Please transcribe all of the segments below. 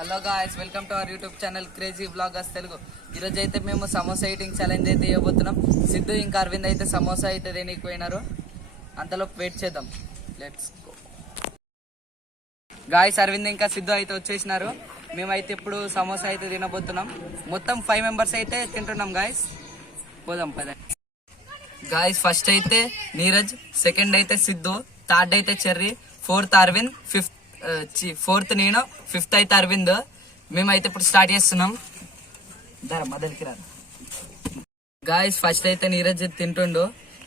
Hello guys, welcome to our YouTube channel crazy vloggers Telugu. ఈరోజు అయితే మేము సమోసా ఈటింగ్ ఛాలెంజ్ అయితే ఇవ్వబోతున్నాం. సిద్ధు ఇంకా అరవింద్ అయితే సమోసా అయితే దేనికి పోయినారు, అంతలోపు వెయిట్ చేద్దాం. Let's go guys. అరవింద్ ఇంకా సిద్ధు అయితే వచ్చేసినారు. మేమైతే ఇప్పుడు సమోసా అయితే తినబోతున్నాం. మొత్తం 5 మెంబర్స్ అయితే తింటున్నాం గాయ్స్. పోదాం పద గాయ్స్. ఫస్ట్ అయితే నీరజ్, సెకండ్ అయితే సిద్ధు, థర్డ్ అయితే చెర్రీ, ఫోర్త్ అరవింద్, ఫోర్త్ నేను, ఫిఫ్త్ అయితే అరవింద్. మేమైతే ఇప్పుడు స్టార్ట్ చేస్తున్నాం. మొదలుకి రా గాయ్స్. ఫస్ట్ అయితే నీరజ్ తింటుండు.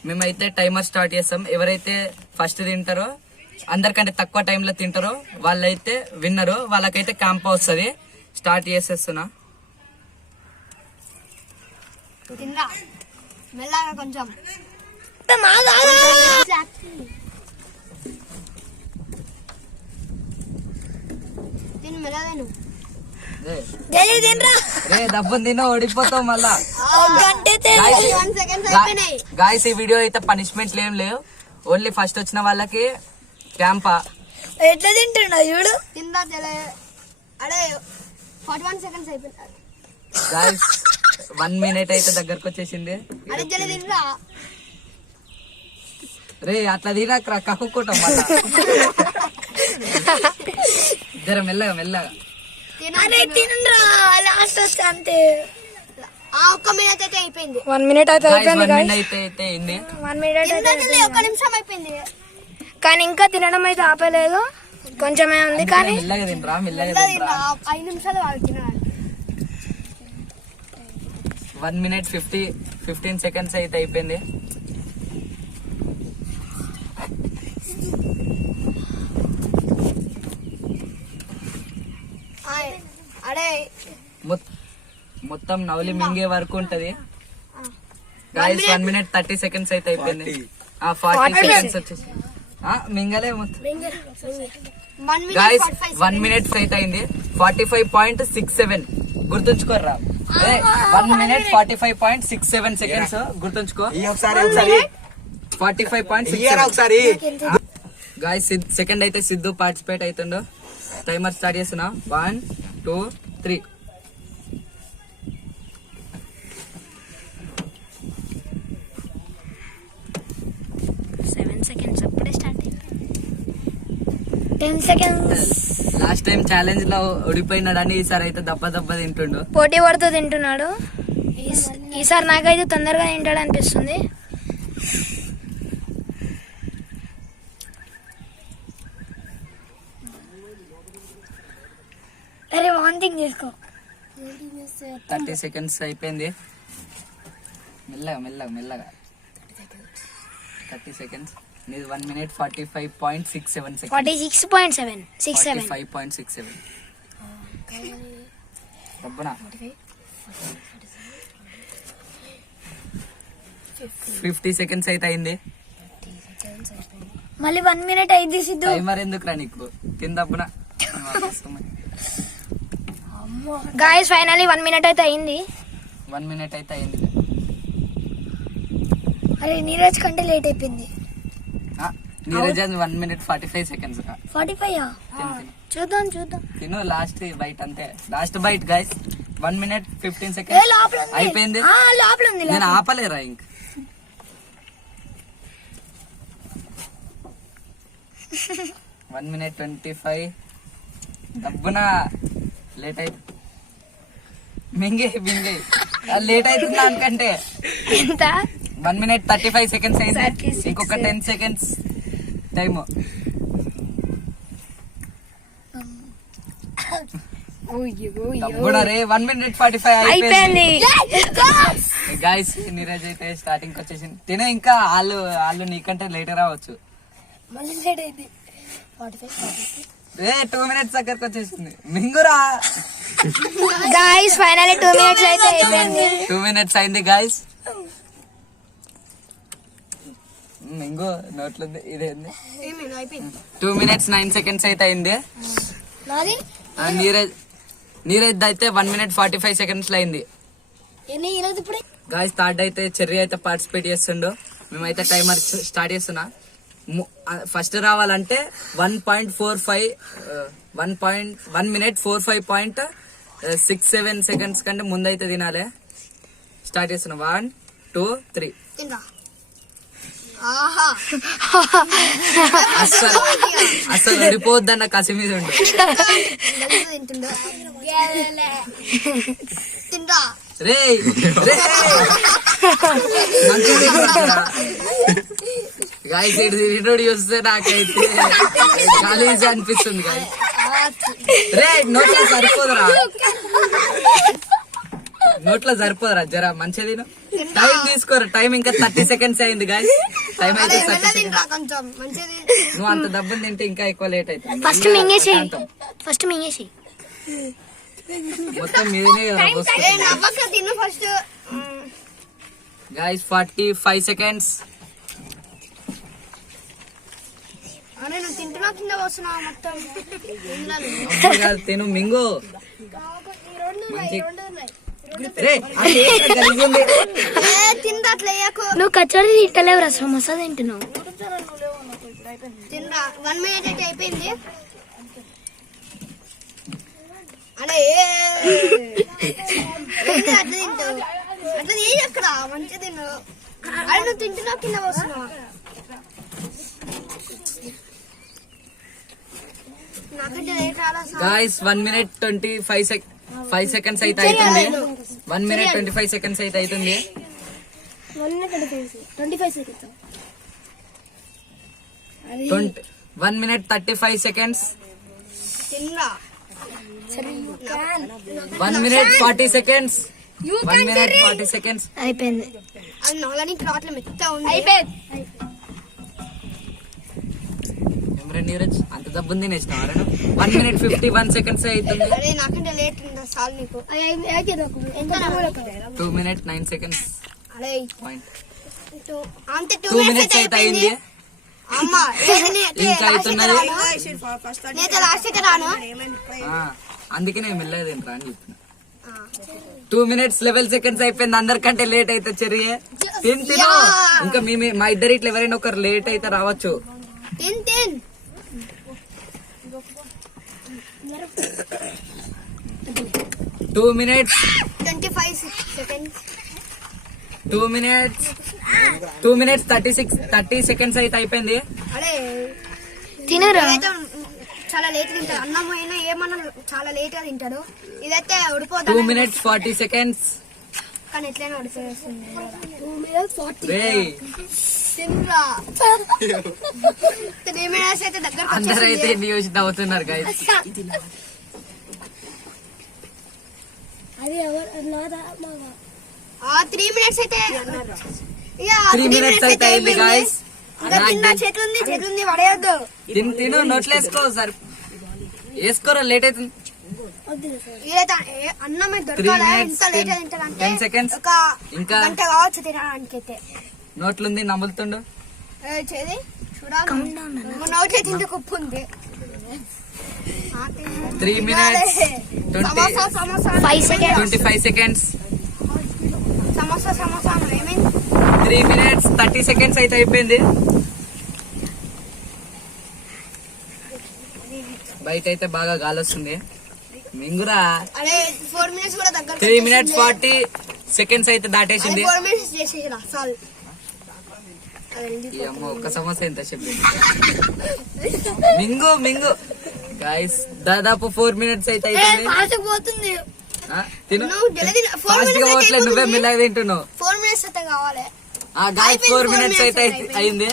మేమైతే టైమర్ స్టార్ట్ చేస్తాం. ఎవరైతే ఫస్ట్ తింటారో, అందరికంటే తక్కువ టైంలో తింటారో వాళ్ళైతే విన్నరు. వాళ్ళకైతే క్యాంప్ వస్తుంది. స్టార్ట్ చేసేస్తున్నా. కొంచెం డబ్బును తినో ఓడిపోతావు మళ్ళా. గాయస్, ఈ వీడియో అయితే పనిష్మెంట్ ఏం లేవు. ఓన్లీ ఫస్ట్ వచ్చిన వాళ్ళకి క్యాంపా. ఎట్లా తింటున్నా చూడు. గాయస్ 1 మినిట్ అయితే దగ్గరకు వచ్చేసింది. రే అట్లా తినకరా, కక్కుకుంటాం మళ్ళా. జర మెల్లగా మెల్లగా. అంతే. 1 మినిట్ అయితే అయిపోయింది. 1 మినిట్ అయితే అయిపోయింది. 1 మినిట్ ఒక్క నిమిషం అయిపోయింది. కానీ ఇంకా తినడం అయితే ఆపలేదు, కొంచెమే ఉంది. కానీ మెల్లగా తినరా, మెల్లగా 5 నిమిషాలు 1 మినిట్ 15 సెకండ్స్ అయితే అయిపోయింది. మొత్తం నవలి మింగే వరకు ఉంటది గాయస్. 1 మినిట్ 30 సెకండ్స్ అయితే అయిపోయింది. 40 సెకండ్స్ వచ్చేసి మింగలే మొత్తం గాయస్. 1 మినిట్ అయితే అయింది. 45.67 గుర్తుంచుకోర్రా. 1 మినిట్ 45.67 సెకండ్స్ గుర్తుంచుకో. 45.67 గాయస్. సెకండ్ అయితే సిద్ధు పార్టిసిపేట్ అవుతుండో. టైమర్ స్టార్ట్ చేస్తున్నా. 1 2 3. లాస్ట్ టైం ఛాలెంజ్ లో ఓడిపోయినాడని ఈసారి అయితే దెబ్బ తింటుండు. పోటీ పడుతూ తింటున్నాడు. ఈసారి నాకైతే తొందరగా తింటాడు అనిపిస్తుంది. అరే వాంటింగ్ చేసుకో. 30 సెకండ్స్ అయిపోయింది. మెల్లగా మెల్లగా మెల్లగా 30 సెకండ్స్. నీది 1 మినిట్ 45.67 సెకండ్స్. 45.67 డబ్బునా. 50 సెకండ్స్ అయితే అయింది. మళ్ళీ 1 మినిట్ అయింది. సిద్ధు టైమర్ ఎందుకు రా నీకు కిందప్పున. గాయ్స్ ఫైనల్లీ 1 మినిట్ అయితే అయింది. 1 మినిట్ అయితే అయింది. అరే నీరజ్ కంటే లేట్ అయిపోయింది. Neeraj 1 minute 45 seconds. 45 చూద్దాం తిను. లాస్ట్ బైట్ అంతే, last bite guys. 1 minute 15 seconds అయిపోయింది. నేను ఆపలేరా ఇంక. One minute 25 డబ్బునా. లేట్ అయి మింగే లేట్ అవుతుంది దానికంటే. 1 మినిట్ 35 సెకండ్స్ అయింది. ఇంకొక 10 సెకండ్స్ టైమ్. రే 1 మినిట్ 45 అయిపోయింది గాయస్. నీరజ్ అయితే స్టార్టింగ్ వచ్చేసింది. తినే ఇంకా వాళ్ళు నీకంటే లేటర్ రావచ్చు. 2 మినిట్స్ దగ్గరకు వచ్చేసింది. మింగురా గాయ్స్. ఫైనల్లీ 2 మినిట్స్ అయితే అయిపోయింది. 2 మినిట్స్ అయింది గాయ్స్. మింగు నోట్లుంది. ఇదేంది 2 మినిట్స్ 9 సెకండ్స్ అయితే అయింది. నీరజ్ అయితే 1 మినిట్ 45 సెకండ్స్ లో అయింది గాయ్స్. థర్డ్ అయితే చెర్రీ అయితే పార్టిసిపేట్ చేస్తుండో. మేమైతే టైమర్ స్టార్ట్ చేస్తున్నా. ఫస్ట్ రావాలంటే 1 minute 45.67 seconds కంటే ముందైతే తినాలి. స్టార్ట్ చేస్తున్నా 1 2 3. అసలు వెళ్ళిపోద్దన్న కసి మీద ఉండు. రే గాయస్ తిరిగి చూస్తే నాకైతే కాలేజీ అనిపిస్తుంది. గాయస్ రే నోట్లో సరిపోదురా జరా మంచిగా తిను. టైం తీసుకోరా, టైం ఇంకా 30 seconds అయింది. గాయస్ టైం అయితే 30 seconds. నువ్వు అంత దెబ్బలు తింటే ఇంకా ఎక్కువ లేట్ అవుతుంది. ఫస్ట్ మింగేసి మొత్తం మీదనే కదా. Guys 45 seconds. తిను మింగు. నువ్వు కచ్చోడి తింటలేవు రా, సమోసా తింటున్నావు. 1 minute అయితే అయిపోయింది. అట్లా తింటావు, అట్లా ఏం అక్కడ మంచిగా తిను. అరే నువ్వు తింటున్నావు, కింద వస్తున్నావు. గాయస్ 1 minute 25 seconds అయితే అవుతుంది. 1 minute 25 seconds అయితే అవుతుంది. 1 minute 35 seconds. 1 minute 40 seconds. 1 minute 40 seconds. అయిపోయింది. అది నోలని క్లాత్ మెత్త ఉంది. అయిపోయింది. నీరజ్ అంత దబ్బుంది తినేసినావా? 1 minute 51 seconds అవుతుంది. అరే నాకంటే లేట్ ఉందా సాల్ నీకు. 2 minute 9 seconds. అరే అంతే 2 minutes అయితే అయింది. అమ్మా ఇంకా అవుతున్నది. నేను లాస్ట్ అయితే రాను. అందుకే నేను మెల్లగా తింటా అని చెప్తున్నా. 2 minutes 11 seconds అయిపోయింది. అందరికంటే లేట్ అయితే చెరియే తిను. ఇంకా మా ఇద్దరు ఇట్లా ఎవరైనా ఒకరు లేట్ అయితే రావచ్చు. 2 minutes 25 seconds. 2 minutes 30 seconds అయితే అయిపోయింది. అరే తినరా, చాలా లేట్ తింటాడు. అన్నం అయినా ఏమన్నా చాలా లేట్ గా తింటాడు. ఇదైతే ఉడిపోతా. 2 minutes 40 seconds. కానీ ఎట్లయినా ఉడిపోతుంది. అందరూ అయితే ఎన్ని చూసి నవ్వుతున్నారు గైస్. 3 minutes అయితే 3 minutes అయితే అయింది గైస్. చెట్లుంది పడేయద్దు. తిను నోట్లో వేసుకో సార్, వేసుకోరా లేట్ అవుతుంది. అన్నమే 3 minutes 10 seconds. ఇంకా గంట కావచ్చు తినడానికి. అయితే నోట్లుంది నమ్ముతుండు. నోట్లో తింటే కుప్పు ఉంది. 3 minutes 25 seconds. సమోసా ఏమైంది? 3 minutes 30 seconds అయితే అయిపోయింది. బయట అయితే బాగా గాలి వస్తుంది. మింగురా. 4 minutes కూడా దగ్గర. 3 minutes 40 seconds అయితే దాటేసింది. 4 minutes చేసేసిరా చాలు. ఈ అమ్మ ఒక్క సమస్య ఎంత చెప్పింది. మింగు గైస్ దాదాపు 4 minutes అయితే అయిపోయింది. తిను ఫాస్ట్ గా పోవట్లేదు, నువ్వే మెల్లగా తింటున్నావు. 4 minutes అయితే కావాలి. గాయస్ 4 minutes అయితే అయింది.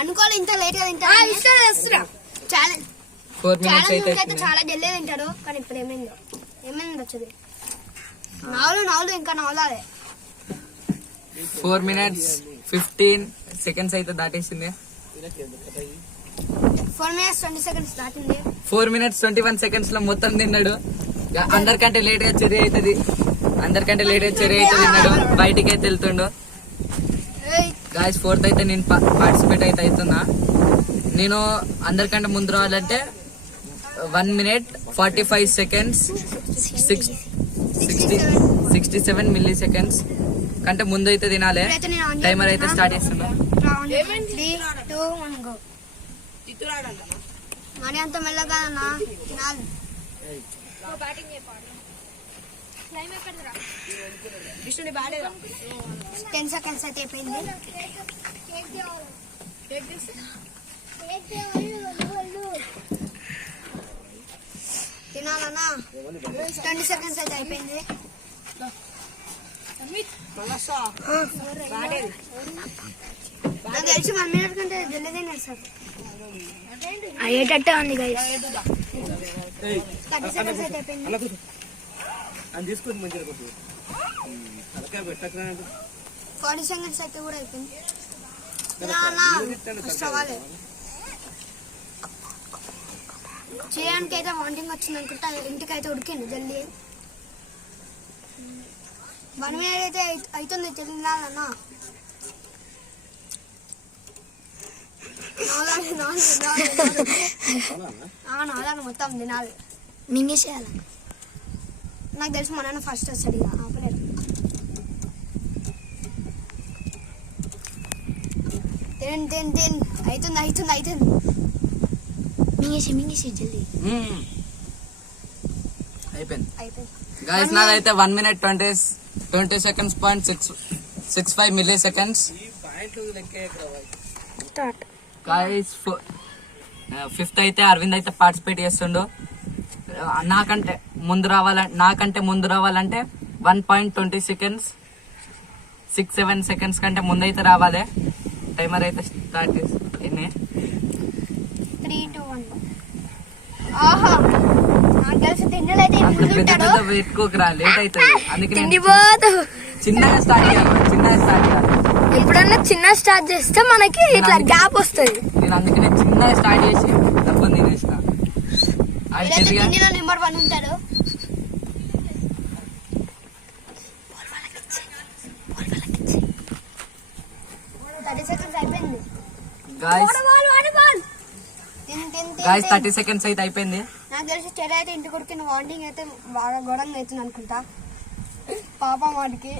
అనుకోవాలి ఇంత లేట్ గా తింటా. 4 minutes అయితే చాలా జల్దీ తింటాడు. కానీ ఇప్పుడు ఏమైంది వచ్చేది నాలుగు ఇంకా నవలాలి. 4 minutes 15 seconds అయితే దాటేసింది. 4 minutes 20 seconds దాటింది. 4 minutes 21 seconds లో మొత్తం తిన్నాడు. అందరికంటే లేట్ గా చెర్రీ అవుతుంది. తిన్నాడు. బయటికి అయితే వెళ్తుండు. గాయస్ 4th అయితే నేను పార్టిసిపేట్ అయితే అవుతున్నా. నేను అందరికంటే ముందు రావాలంటే 1 minute 45 seconds 67 milliseconds. కంటే ముందు అయితే తినాలి. ఇప్పుడైతే నేను ఆన్ టైమర్ అయితే స్టార్ట్ చేస్తున్నా. 3, 2, 1 గో. మరి అంత మెల్లగా అన్నా తినాలి. 10 సెకండ్స్ అయితే అయిపోయింది. తినాలన్నా 20 సెకండ్స్ అయితే అయిపోయింది. నాకు తెలిసి 1 మినిట్ కంటే జల్దీ సార్ అయ్యేటట్టే ఉంది గైస్. 30 సెకండ్స్ అయితే అయిపోయింది. 40 సెకండ్స్ అయితే కూడా అయిపోయింది. అవ్వాలి చేయడానికి అయితే వాంటింగ్ వచ్చింది అనుకుంటా. ఇంటికి అయితే ఉడికింది జల్దీ. 1 మినిట్ అయితే అవుతుంది తినాలన్నా. నాలుగు మొత్తం తినాలి. మింగేసేయాలి. నాకు తెలిసి మా నాన్న ఫస్ట్ వస్తాడు. ఇక ఆపలేదు. తిన్ అవుతుంది. మింగేసి జల్దీ. అయిపోయింది గైస్. నాదైతే 1 minute 20 seconds point 65 milliseconds. Start. Guys 5th అయితే అరవింద్ అయితే పార్టిసిపేట్ చేస్తుండు. నాకంటే ముందు రావాలంటే 1.20 seconds 6-7 seconds కంటే ముందు అయితే రావాలి. టైమర్ అయితే స్టార్ట్ చేసి 3, 2, 1 ఆహా నాకు తెలిసి తిండిలో అయితే ముందుంటాడు. పెట్టుకోకరా, లేట్ అవుతుంది. అందుకే నేను తిండిపోదు. చిన్నగా స్టార్ట్ చేయాలి. ఎప్పుడన్నా చిన్న స్టార్ట్ చేస్తే మనకి ఇట్లా గ్యాప్ వస్తుంది. నేను అందుకనే చిన్నగా స్టార్ట్ చేసి డబ్బులు తినేసిన. తిండిలో నెంబర్ 1 ఉంటాడు. 30 సెకండ్స్ అయిపోయింది. గాయస్ 30 seconds అయితే అయిపోయింది. నాకు తెలిసి చెడు అయితే ఇంటి కొడుకున్న వాంటింగ్ అయితే బాగా గొడవగా అవుతుంది అనుకుంటా. పాపం వాడికి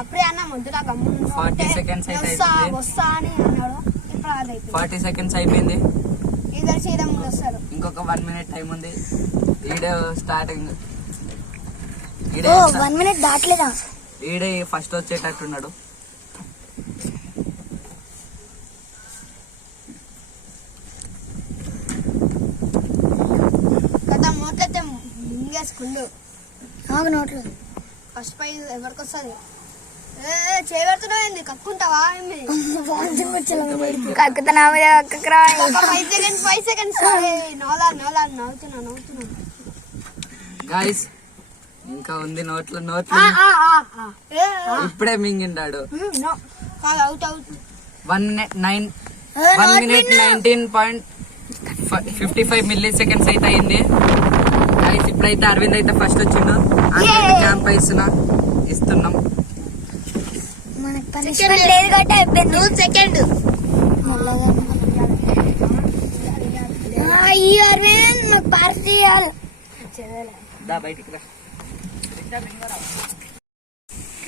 అప్పుడే అన్న ముద్దులా 40 seconds అయితే అయిపోయింది. వస్తా అని అన్నాడు. ఇప్పుడు అది అయిపోయింది. 40 seconds అయిపోయింది. ఇది తెలిసి ఇదే ముందు వస్తాడు. ఇంకొక 1 minute టైం ఉంది. ఈడే స్టార్టింగ్. 1 minute దాటలేదా? ఈడే ఫస్ట్ వచ్చేటట్టున్నాడు. కదా నోట్లయితే మింగేసుకుండు. నాకు నోట్లు ఫస్ట్ ప్రైజ్ ఎవరికి వస్తుంది? చేయబడుతున్నావు, కక్కుంటావా? కక్కుతున్నా 5 seconds నవ్వుతున్నా. గాయస్ ఇంకా ఉంది నోట్లు. ఇప్పుడే మింగిండాడు. అవుట్ 1 minute 19.55 milliseconds అయితే అయింది. గాయస్ ఇప్పుడైతే అరవింద్ అయితే ఫస్ట్ వచ్చిండు. క్యాంప్ ఇస్తున్నాం. మనకు పనిష్మెంట్ లేదు కాబట్టి అయిపోయింది. 2 seconds. అరవింద్ నాకు పార్టీ చేయాలి. బయటికి రా.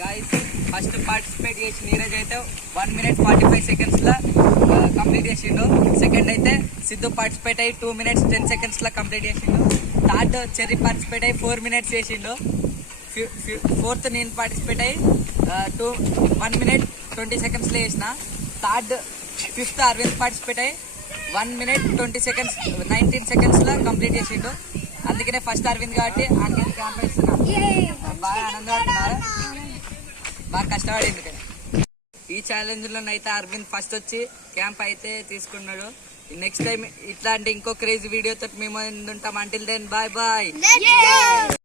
గాయస్ ఫస్ట్ పార్టిసిపేట్ చేసి నీరజ్ అయితే 1 minute 45 seconds లా కంప్లీట్ చేసిండు. సెకండ్ అయితే సిద్ధు పార్టిసిపేట్ అయ్యి 2 minutes 10 seconds లా కంప్లీట్ చేసిండు. థర్డ్ చెర్రీ పార్టిసిపేట్ అయ్యి 4 minutes చేసిండు. ఫోర్త్ నేను పార్టిసిపేట్ అయ్యి 1 minute 20 seconds లో చేసిన. ఫిఫ్త్ అరవింద్ పార్టిసిపేట్ అయ్యి 1 minute 20 seconds 19 seconds లా కంప్లీట్ చేసిండు. అందుకనే ఫస్ట్ అరవింద్ కాబట్టి అందుకని క్యాంప్ ఇస్తున్నా. బాగా ఆనందపడుతున్నారు, బాగా కష్టపడింది. ఈ ఛాలెంజ్ లో అయితే అరవింద్ ఫస్ట్ వచ్చి క్యాంప్ అయితే తీసుకున్నాడు. నెక్స్ట్ టైం ఇట్లాంటి ఇంకో క్రేజీ వీడియోతో మేము ఉంటాం. Until then bye bye.